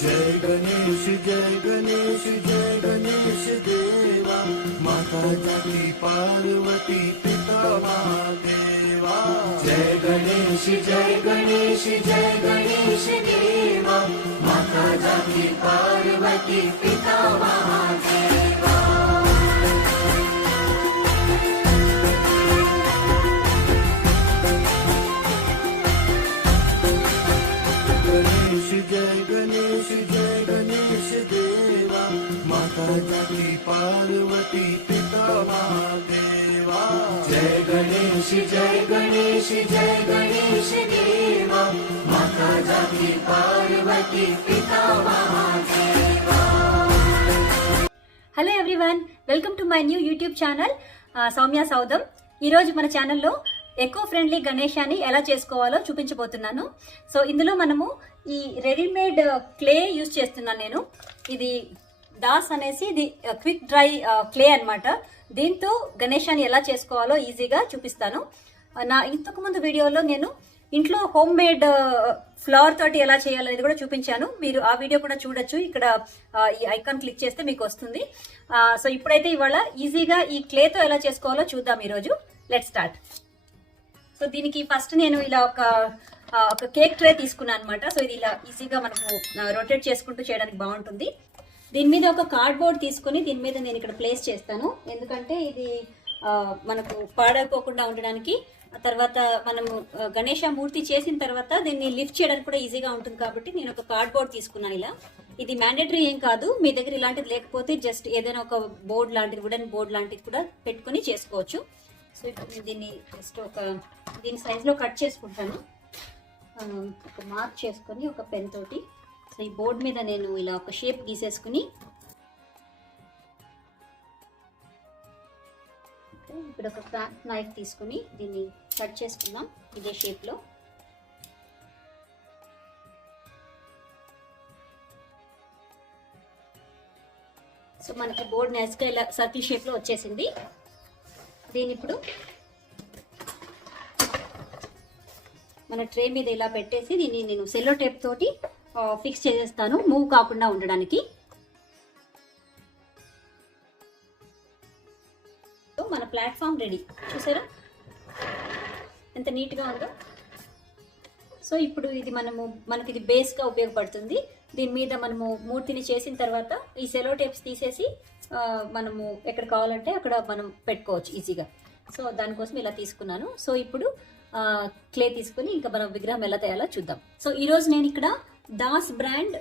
जय गणेश जय गणेश जय गणेश देवा, माता जाती पार्वती पिता महादेवा। जय गणेश जय गणेश जय गणेश देवा, माता जाती पार्वती पिता महादेवा। जय गणेश जय गणेश देवा, माता जाती पार्वती पिता महादेवा। जय गणेश जय गणेश जय गणेश देवा, माता जाती पार्वती पिता Mahadeva. Hello everyone, welcome to my new YouTube channel Soumya Soudam. ఈరోజు మన ఛానల్లో ఎకో ఫ్రెండ్లీ గణేశాన్ని ఎలా చేసుకోవాలో చూపించబోతున్నాను. సో ఇందులో మనము ఈ రెడీమేడ్ క్లే యూజ్ చేస్తున్నాను నేను. ఇది దాస్ అనేసి ఇది క్విక్ డ్రై క్లే అన్నమాట. దీంతో గణేశాన్ని ఎలా చేసుకోవాలో ఈజీగా చూపిస్తాను. నా ఇంతకుముందు వీడియోలో నేను ఇంట్లో హోమ్ మేడ్ ఫ్లవర్ తోటి ఎలా చేయాలనేది కూడా చూపించాను. మీరు ఆ వీడియో కూడా చూడొచ్చు. ఇక్కడ ఈ ఐకాన్ క్లిక్ చేస్తే మీకు వస్తుంది. సో ఇప్పుడైతే ఇవాళ ఈజీగా ఈ క్లేతో ఎలా చేసుకోవాలో చూద్దాం ఈరోజు. Let start. సో దీనికి ఫస్ట్ నేను ఇలా ఒక కేక్ ట్రే తీసుకున్నాను అనమాట. సో ఇది ఇలా ఈజీగా మనకు రొటేట్ చేసుకుంటూ చేయడానికి బాగుంటుంది. దీని మీద ఒక కార్డ్బోర్డ్ తీసుకుని దీని మీద నేను ఇక్కడ ప్లేస్ చేస్తాను. ఎందుకంటే ఇది మనకు పాడైపోకుండా ఉండడానికి. తర్వాత మనము గణేష మూర్తి చేసిన తర్వాత దీన్ని లిఫ్ట్ చేయడానికి కూడా ఈజీగా ఉంటుంది కాబట్టి నేను ఒక కార్డ్బోర్డ్ తీసుకున్నాను ఇలా. ఇది మ్యాండేటరీ ఏం కాదు, మీ దగ్గర ఇలాంటిది లేకపోతే జస్ట్ ఏదైనా ఒక బోర్డ్ లాంటిది, వుడెన్ బోర్డ్ లాంటిది కూడా పెట్టుకుని చేసుకోవచ్చు. సో ఇప్పుడు నేను దీన్ని జస్ట్ దీని సైజులో కట్ చేసుకుంటాను. ఒక మార్క్ చేసుకొని ఒక పెన్ తోటి సో ఈ బోర్డ్ మీద నేను ఇలా ఒక షేప్ గీసేసుకుని ఇప్పుడు ఒక ఫ్లాట్ నైఫ్ తీసుకుని దీన్ని కట్ చేసుకుందాం ఇదే షేప్లో. సో మనకి బోర్డ్ నైస్గా ఇలా సర్కిల్ షేప్లో వచ్చేసింది. దీని ఇప్పుడు మన ట్రే మీద ఇలా పెట్టేసి దీన్ని నేను సెల్లో టేప్ తోటి ఫిక్స్ చేసేస్తాను, మూవ్ కాకుండా ఉండడానికి. మన ప్లాట్ఫామ్ రెడీ, చూసారా ఎంత నీట్గా ఉందో. సో ఇప్పుడు ఇది మనకి ఇది బేస్గా ఉపయోగపడుతుంది. దీని మీద మనము మూర్తిని చేసిన తర్వాత ఈ సెలో టేప్స్ తీసేసి మనము ఎక్కడ కావాలంటే అక్కడ మనం పెట్టుకోవచ్చు ఈజీగా. సో దానికోసం ఇలా తీసుకున్నాను. సో ఇప్పుడు క్లే తీసుకుని ఇంకా మనం విగ్రహం ఎలా తయారో చూద్దాం. సో ఈరోజు నేను ఇక్కడ Das brand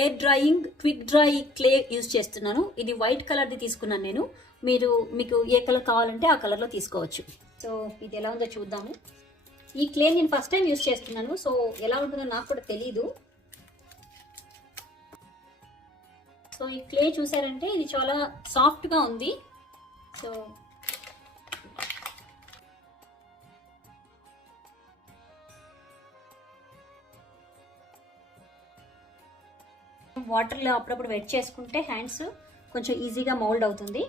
air drawing quick dry clay use చేస్తున్నాను. ఇది వైట్ కలర్ది తీసుకున్నాను నేను. మీకు ఏ కలర్ కావాలంటే ఆ కలర్లో తీసుకోవచ్చు. సో ఇది ఎలా ఉందో చూద్దాము. ఈ క్లే నేను ఫస్ట్ టైం యూజ్ చేస్తున్నాను. సో ఎలా ఉంటుందో నాకు కూడా తెలీదు. సో ఈ క్లే చూసారంటే ఇది చాలా సాఫ్ట్గా ఉంది. సో వాటర్లో అప్పుడప్పుడు వెట్ చేసుకుంటే హ్యాండ్స్ కొంచెం ఈజీగా మౌల్డ్ అవుతుంది.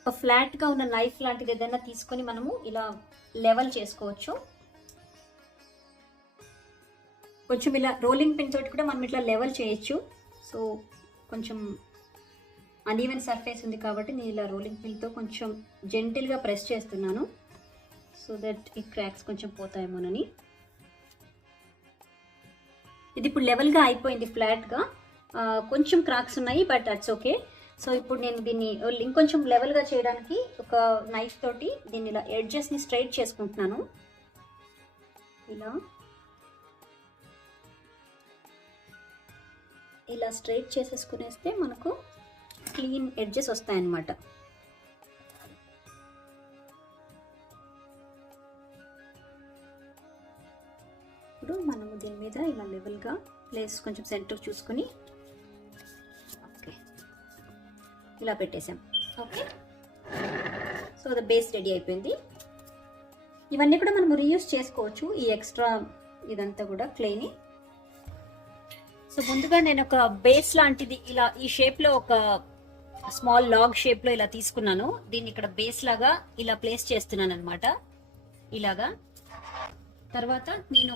ఒక ఫ్లాట్గా ఉన్న నైఫ్ లాంటిది ఏదైనా తీసుకొని మనము ఇలా లెవెల్ చేసుకోవచ్చు. కొంచెం ఇలా రోలింగ్ పిన్ తోటి కూడా మనం ఇట్లా లెవెల్ చేయొచ్చు. సో కొంచెం అన్ఈవెన్ సర్ఫేస్ ఉంది కాబట్టి నేను ఇలా రోలింగ్ పిన్తో కొంచెం జెంటిల్గా ప్రెస్ చేస్తున్నాను. సో దట్ ఈ క్రాక్స్ కొంచెం పోతాయేమోనని. ఇది ఇప్పుడు లెవెల్గా అయిపోయింది ఫ్లాట్గా. కొంచెం క్రాక్స్ ఉన్నాయి బట్ దట్స్ ఓకే. సో ఇప్పుడు నేను దీన్ని ఇంకొంచెం లెవెల్గా చేయడానికి ఒక నైఫ్ తోటి దీన్ని ఇలా ఎడ్జెస్ని స్ట్రైట్ చేసుకుంటున్నాను. ఇలా స్ట్రైట్ చేసేసుకునేస్తే మనకు క్లీన్ ఎడ్జెస్ వస్తాయన్నమాట. ఇప్పుడు మనము దీని మీద ఇలా లెవెల్గా ప్లేస్ కొంచెం సెంటర్ చూసుకొని ఓకే ఇలా పెట్టేసాం. Okay, so the base ready అయిపోయింది. ఇవన్నీ కూడా మనం రీయూజ్ చేసుకోవచ్చు, ఈ ఎక్స్ట్రా ఇదంతా కూడా క్లేని. సో ముందుగా నేను ఒక బేస్ లాంటిది ఇలా ఈ షేప్లో ఒక స్మాల్ లాగ్ షేప్ లో ఇలా తీసుకున్నాను. దీన్ని ఇక్కడ బేస్ లాగా ఇలా ప్లేస్ చేస్తున్నాను అనమాట. ఇలాగా తర్వాత నేను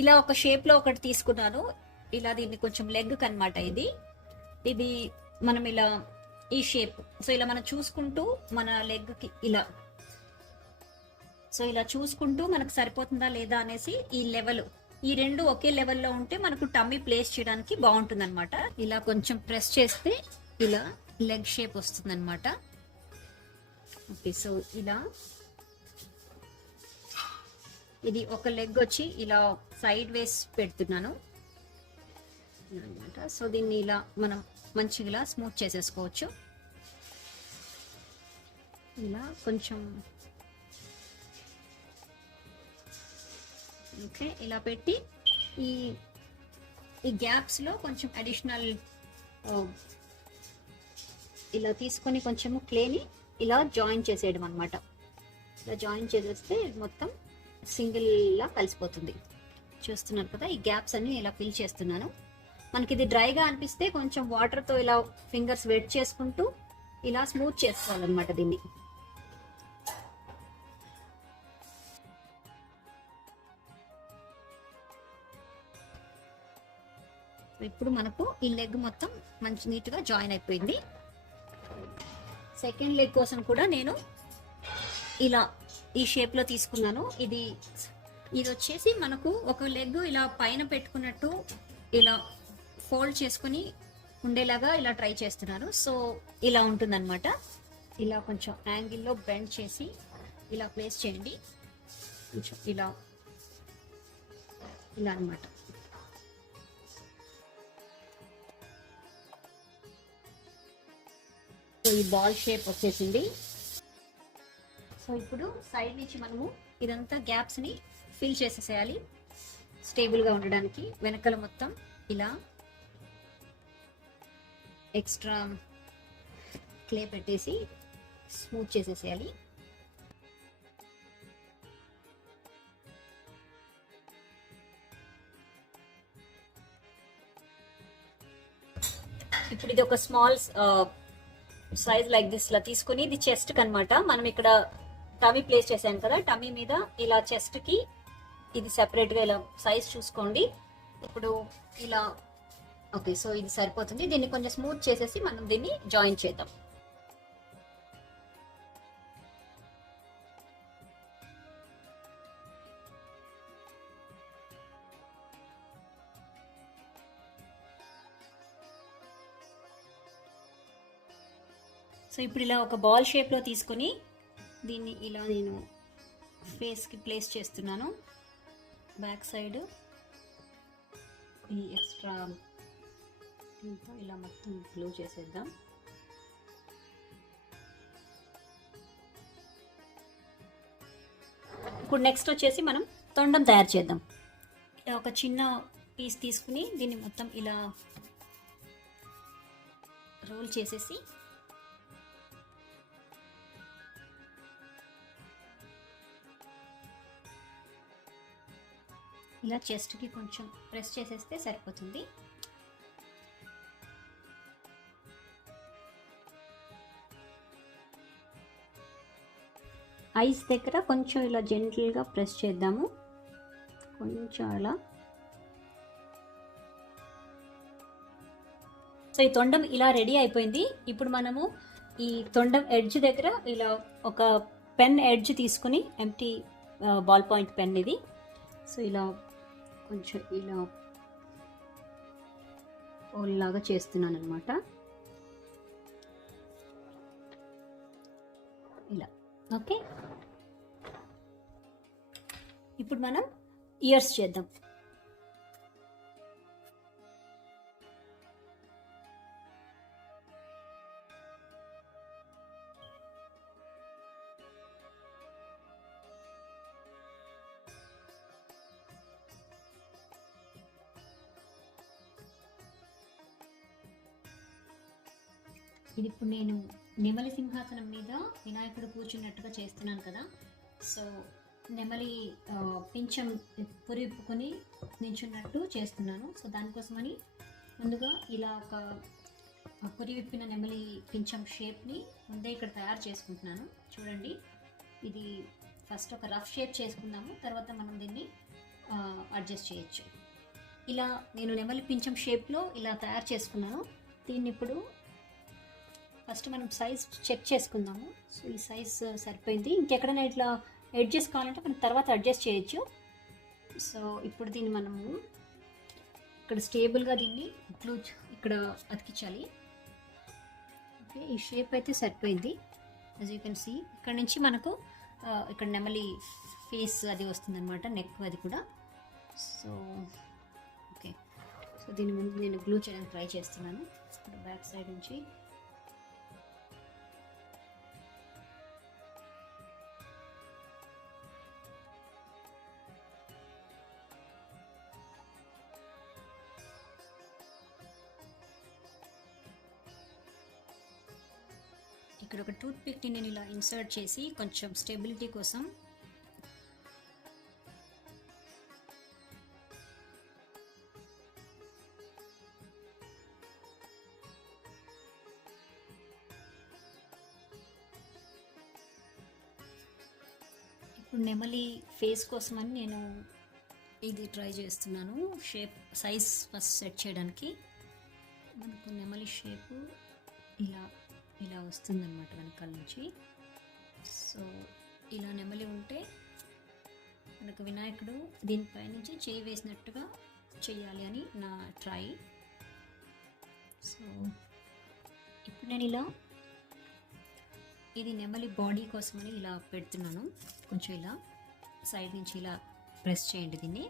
ఇలా ఒక షేప్ లో ఒకటి తీసుకున్నాను. ఇలా దీన్ని కొంచెం లెగ్ కనమాట. ఇది మనం ఇలా ఈ షేప్, సో ఇలా మనం చూసుకుంటూ మన లెగ్ కి ఇలా, సో ఇలా చూసుకుంటూ మనకు సరిపోతుందా లేదా అనేసి ఈ లెవెల్, ఈ రెండు ఒకే లెవెల్లో ఉంటే మనకు టమ్మీ ప్లేస్ చేయడానికి బాగుంటుంది అనమాట. ఇలా కొంచెం ప్రెస్ చేస్తే ఇలా లెగ్ షేప్ వస్తుంది అనమాట. ఓకే, సో ఇలా ఇది ఒక లెగ్ వచ్చి ఇలా సైడ్ వేస్ పెడుతున్నాను అనమాట. సో దీన్ని ఇలా మనం మంచిగా స్మూత్ చేసేసుకోవచ్చు. ఇలా కొంచెం ఓకే, ఇలా పెట్టి ఈ గ్యాప్స్ లో కొంచెం అడిషనల్ ఇలా తీసుకొని కొంచెము క్లేని ఇలా జాయిన్ చేసేయడం అనమాట. ఇలా జాయిన్ చేసేస్తే మొత్తం సింగిల్ లా కలిసిపోతుంది. చూస్తున్నారు కదా, ఈ గ్యాప్స్ అన్ని ఇలా ఫిల్ చేస్తున్నాను. మనకి ఇది డ్రైగా అనిపిస్తే కొంచెం వాటర్ తో ఇలా ఫింగర్స్ వెట్ చేసుకుంటూ ఇలా స్మూత్ చేసుకోవాలన్నమాట దీన్ని. ఇప్పుడు మనకు ఈ లెగ్ మొత్తం మంచి నీట్ గా జాయిన్ అయిపోయింది. సెకండ్ లెగ్ కోసం కూడా నేను ఇలా ఈ షేప్ లో తీసుకున్నాను. ఇది వచ్చేసి మనకు ఒక లెగ్ ఇలా పైన పెట్టుకున్నట్టు ఇలా ఫోల్డ్ చేసుకుని ఉండేలాగా ఇలా ట్రై చేస్తున్నాను. సో ఇలా ఉంటుందన్నమాట. ఇలా కొంచెం యాంగిల్లో బెండ్ చేసి ఇలా ప్లేస్ చేయండి. కొంచెం ఇలా అన్నమాట. సో ఈ బాల్ షేప్ వచ్చేసింది. సో ఇప్పుడు సైడ్ నుంచి మనము ఇదంతా గ్యాప్స్ ని ఫిల్ చేసేసేయాలి స్టేబుల్ గా ఉండడానికి. వెనకాల మొత్తం ఇలా ఎక్స్ట్రా క్లే పెట్టేసి స్మూత్ చేసేసేయాలి. ఇప్పుడు ఇది ఒక small size like this law తీసుకుని, ఇది చెస్ట్ కి అనమాట. మనం ఇక్కడ టమీ ప్లేస్ చేసాం కదా, టమీ మీద ఇలా చెస్ట్ కి ఇది సెపరేట్ గా ఇలా సైజ్ చూసుకోండి. ఇప్పుడు ఇలా ఓకే, సో ఇది సరిపోతుంది. దీన్ని కొంచెం స్మూత్ చేసేసి మనం దీన్ని జాయిన్ చేద్దాం. సో ఇప్పుడు ఇలా ఒక బాల్ షేప్ లో తీసుకొని దీన్ని ఇలా నేను ఫేస్ కి ప్లేస్ చేస్తున్నాను. బ్యాక్ సైడ్ ఈ ఎక్స్ట్రా ఇలా మొత్తం గ్లూ చేసేద్దాం. ఇప్పుడు నెక్స్ట్ వచ్చేసి మనం తొండం తయారు చేద్దాం. ఇలా ఒక చిన్న పీస్ తీసుకుని దీన్ని మొత్తం ఇలా రోల్ చేసేసి ఇలా చెస్ట్కి కొంచెం ప్రెస్ చేసేస్తే సరిపోతుంది. ఐస్ దగ్గర కొంచెం ఇలా జెంటిల్గా ప్రెస్ చేద్దాము. కొంచెం అలా. సో ఈ తొండం ఇలా రెడీ అయిపోయింది. ఇప్పుడు మనము ఈ తొండం ఎడ్జ్ దగ్గర ఇలా ఒక పెన్ ఎడ్జ్ తీసుకుని, ఎంటీ బాల్ పాయింట్ పెన్ ఇది. సో ఇలా కొంచెం ఇలా లాగా చేస్తున్నాను అనమాట. ఇలా ఓకే. ఇప్పుడు మనం ఇయర్స్ చేద్దాం. ఇది ఇప్పుడు నేను నెమలి సింహాసనం మీద వినాయకుడు కూర్చున్నట్టుగా చేస్తున్నాను కదా. సో నెమలి పింఛం పురిప్పుకొని నించున్నట్టు చేస్తున్నాను. సో దానికోసమని ముందుగా ఇలా ఒక పురి విప్పిన నెమలి పింఛం షేప్ని ముందే ఇక్కడ తయారు చేసుకుంటున్నాను. చూడండి, ఇది ఫస్ట్ ఒక రఫ్ షేప్ చేసుకుందాము, తర్వాత మనం దీన్ని అడ్జస్ట్ చేయొచ్చు. ఇలా నేను నెమలి పింఛం షేప్లో ఇలా తయారు చేసుకున్నాను. దీన్ని ఇప్పుడు ఫస్ట్ మనం సైజ్ చెక్ చేసుకుందాము. సో ఈ సైజ్ సరిపోయింది. ఇంకెక్కడైనా ఇట్లా అడ్జస్ట్ కావాలంటే మనం తర్వాత అడ్జస్ట్ చేయొచ్చు. సో ఇప్పుడు దీన్ని మనము ఇక్కడ స్టేబుల్గా దీన్ని గ్లూ ఇక్కడ అతికించాలి. ఓకే, ఈ షేప్ అయితే సరిపోయింది. యాజ్ యూ కెన్ సీ ఇక్కడ నుంచి మనకు ఇక్కడ నెమలి ఫేస్ అది వస్తుందన్నమాట, నెక్ అది కూడా. సో ఓకే, సో దీని ముందు నేను గ్లూ చేయడానికి ట్రై చేస్తున్నాను. ఇక్కడ బ్యాక్ సైడ్ నుంచి ఇక్కడ ఒక టూత్ పిక్ని నేను ఇలా ఇన్సర్ట్ చేసి కొంచెం స్టెబిలిటీ కోసం ఇప్పుడు నెమలి ఫేస్ కోసం అని నేను ఇది ట్రై చేస్తున్నాను. షేప్ సైజ్ ఫస్ట్ సెట్ చేయడానికి మనకు నెమలి షేపు ఇలా ఇలా వస్తుందన్నమాట వెనకాల నుంచి. సో ఇలా నెమలి ఉంటే మనకు వినాయకుడు దీనిపై నుంచి చేయి వేసినట్టుగా చేయాలి అని నా ట్రై. సో ఇప్పుడు నేను ఇలా ఇది నెమలి బాడీ కోసమని ఇలా పెడుతున్నాను. కొంచెం ఇలా సైడ్ నుంచి ఇలా ప్రెస్ చేయండి దీన్ని.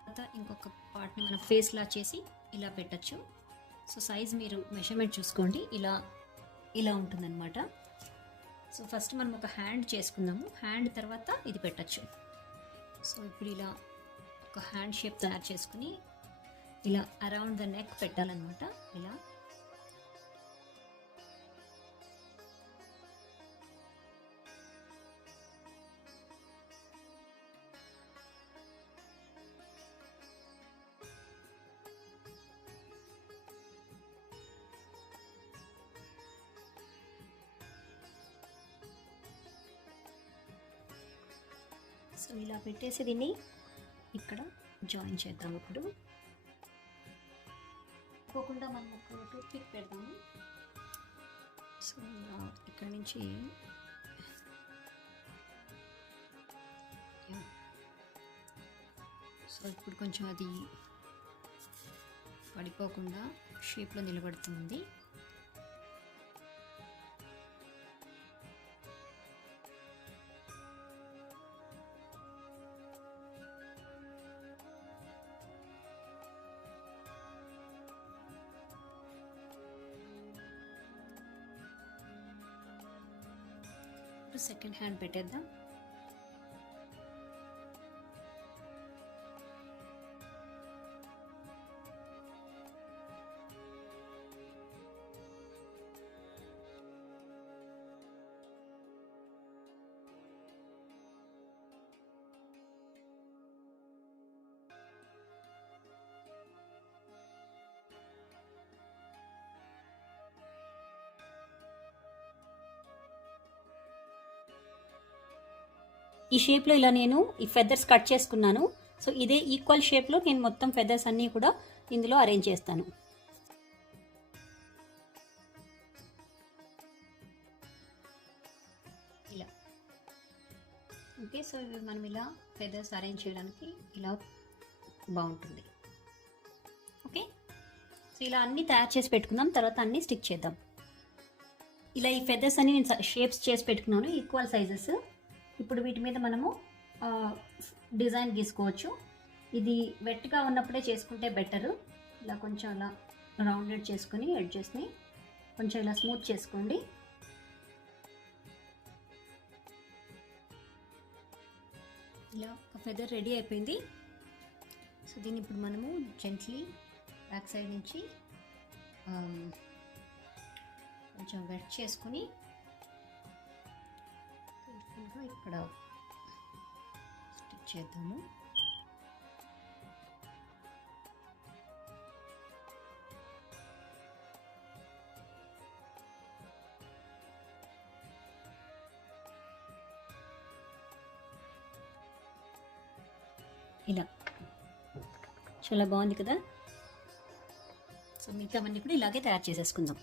తర్వాత ఇంకొక పార్ట్ని మనం ఫేస్లా చేసి ఇలా పెట్టచ్చు. సో సైజ్ మీరు మెజర్మెంట్ చూసుకోండి, ఇలా ఇలా ఉంటుందన్నమాట. సో ఫస్ట్ మనం ఒక హ్యాండ్ చేసుకుందాము, హ్యాండ్ తర్వాత ఇది పెట్టచ్చు. సో ఇప్పుడు ఇలా ఒక హ్యాండ్ షేప్ తయారు చేసుకుని ఇలా అరౌండ్ ద నెక్ పెట్టాలన్నమాట. ఇలా సో ఇలా పెట్టేసి దీన్ని ఇక్కడ జాయిన్ చేద్దాం. ఇప్పుడు పోకుండా మనం ఒక టూత్ పిక్ పెడదాము. సో ఇక్కడ నుంచి సో ఇప్పుడు కొంచెం అది పడిపోకుండా షేప్లో నిలబడుతుంది. సెకండ్ హ్యాండ్ పెట్టేద్దాం. ఈ షేప్లో ఇలా నేను ఈ ఫెదర్స్ కట్ చేసుకున్నాను. సో ఇదే ఈక్వల్ షేప్లో నేను మొత్తం ఫెదర్స్ అన్నీ కూడా ఇందులో అరేంజ్ చేస్తాను. ఇలా ఓకే. సో ఇవి మనం ఇలా ఫెదర్స్ అరేంజ్ చేయడానికి ఇలా బాగుంటుంది. ఓకే, సో ఇలా అన్నీ తయారు చేసి పెట్టుకుందాం, తర్వాత అన్నీ స్టిక్ చేద్దాం. ఇలా ఈ ఫెదర్స్ అన్ని నేను షేప్స్ చేసి పెట్టుకున్నాను, ఈక్వల్ సైజెస్. ఇప్పుడు వీటి మీద మనము డిజైన్ గీసుకోవచ్చు. ఇది వెట్గా ఉన్నప్పుడే చేసుకుంటే బెటరు. ఇలా కొంచెం అలా రౌండెడ్ చేసుకుని ఎడ్జెస్ని కొంచెం ఇలా స్మూత్ చేసుకోండి. ఇలా ఒక ఫెదర్ రెడీ అయిపోయింది. సో దీన్ని ఇప్పుడు మనము జెంట్లీ బ్యాక్ సైడ్ నుంచి కొంచెం వెట్ చేసుకుని ఇక్కడ స్టిక్ చేద్దాము. ఇలా చాలా బాగుంది కదా. సో మిగతావన్నీ కూడా ఇలాగే తయారు చేసేసుకుందాం.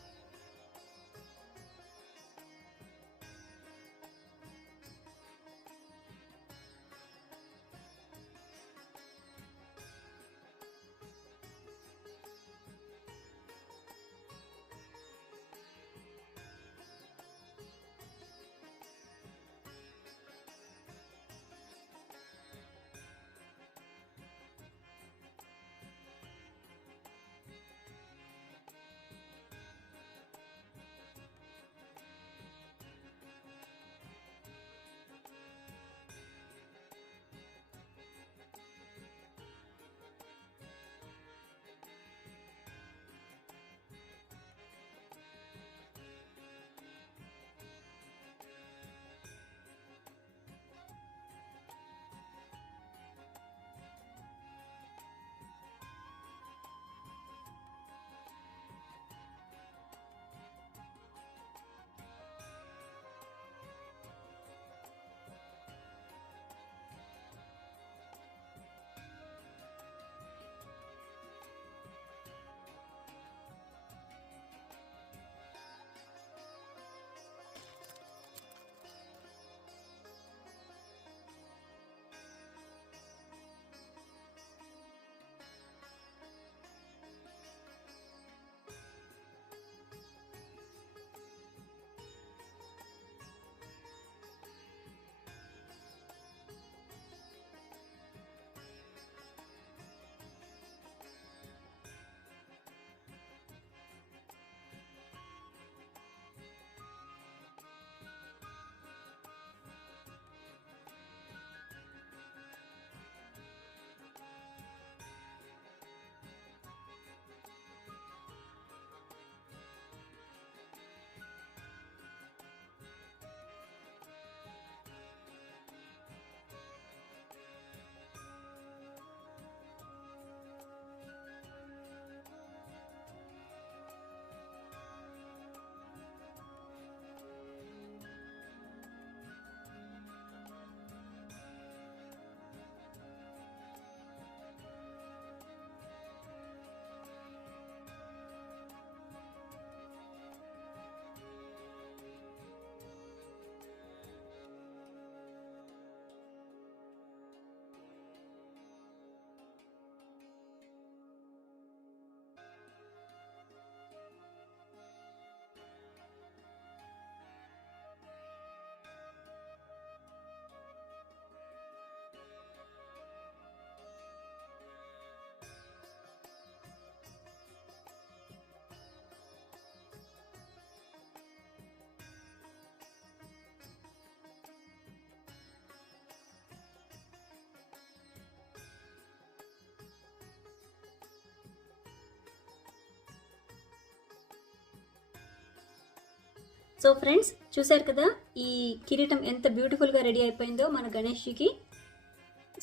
సో ఫ్రెండ్స్ చూసారు కదా ఈ కిరీటం ఎంత బ్యూటిఫుల్గా రెడీ అయిపోయిందో మన గణేష్కి.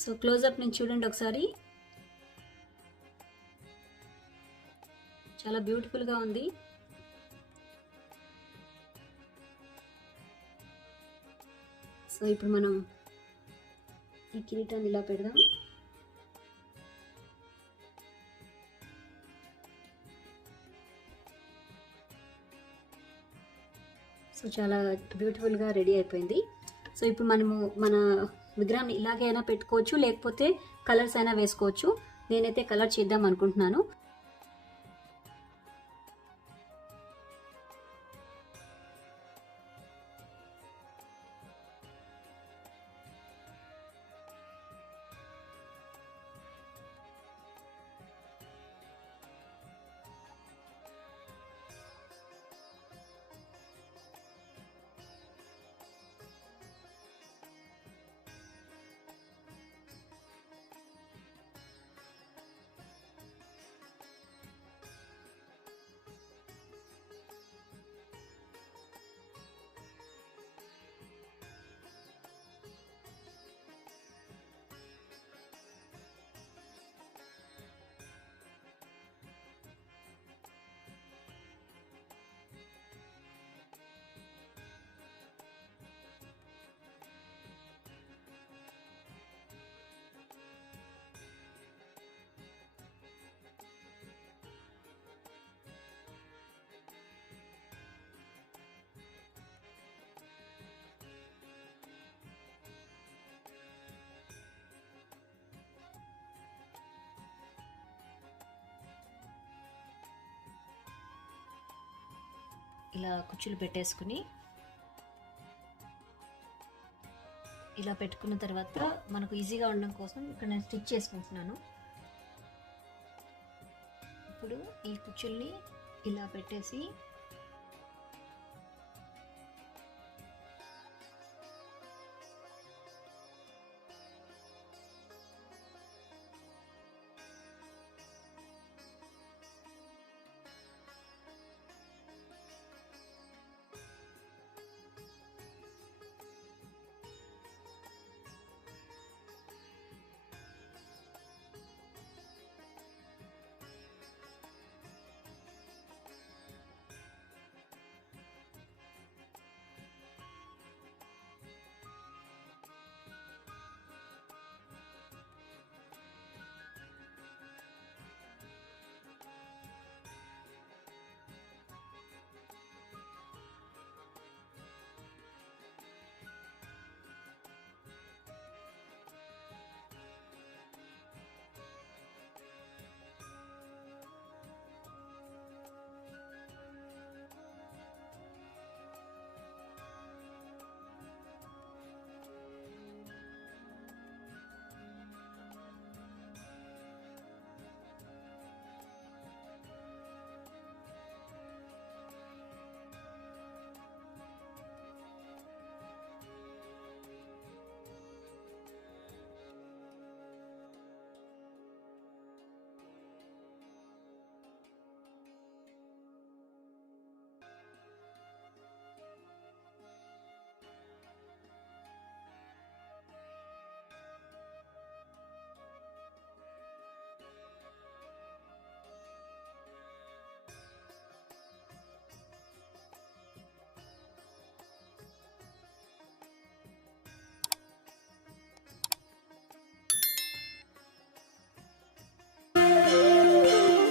సో క్లోజప్ నుంచి చూడండి ఒకసారి, చాలా బ్యూటిఫుల్గా ఉంది. సో ఇప్పుడు మనం ఈ కిరీటాన్ని ఇలా పెడదాం. సో చాలా బ్యూటిఫుల్గా రెడీ అయిపోయింది. సో ఇప్పుడు మనము మన విగ్రహాన్ని ఇలాగే అయినా పెట్టుకోవచ్చు, లేకపోతే కలర్స్ అయినా వేసుకోవచ్చు. నేనైతే కలర్ చేద్దాం అనుకుంటున్నాను. ఇలా కుచ్చులు పెట్టేసుకుని ఇలా పెట్టుకున్న తర్వాత మనకు ఈజీగా ఉండడం కోసం ఇక్కడ నేను స్టిచ్ చేసుకుంటున్నాను. ఇప్పుడు ఈ కుచ్చుల్ని ఇలా పెట్టేసి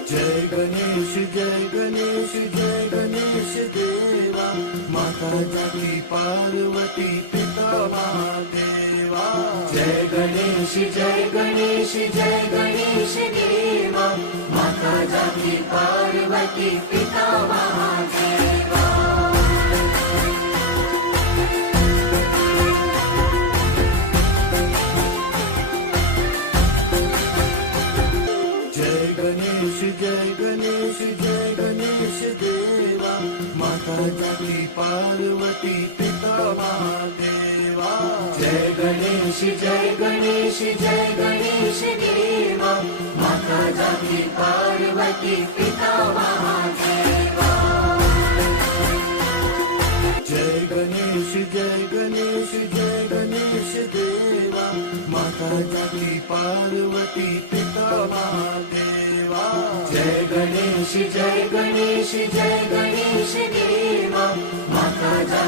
जय गणेश जय गणेश जय गणेश देवा, माता जाकी पार्वती पिता महादेवा। जय गणेश जय गणेश जय गणेश देवा, माता जाकी पार्वती पिता महादेवा। जय गणेश जय गणेश जय गणेश देवा, माता जाकी पार्वती पिता महादेवा। जय गणेश जय गणेश जय गणेश देवा, माता जाकी पार्वती पिता महादेवा। जय गणेश जय गणेश जय गणेश देवा, माता जाकी पार्वती पिता महादेवा। जय गणेश जय गणेश जय गणेश देवा, माता जाकी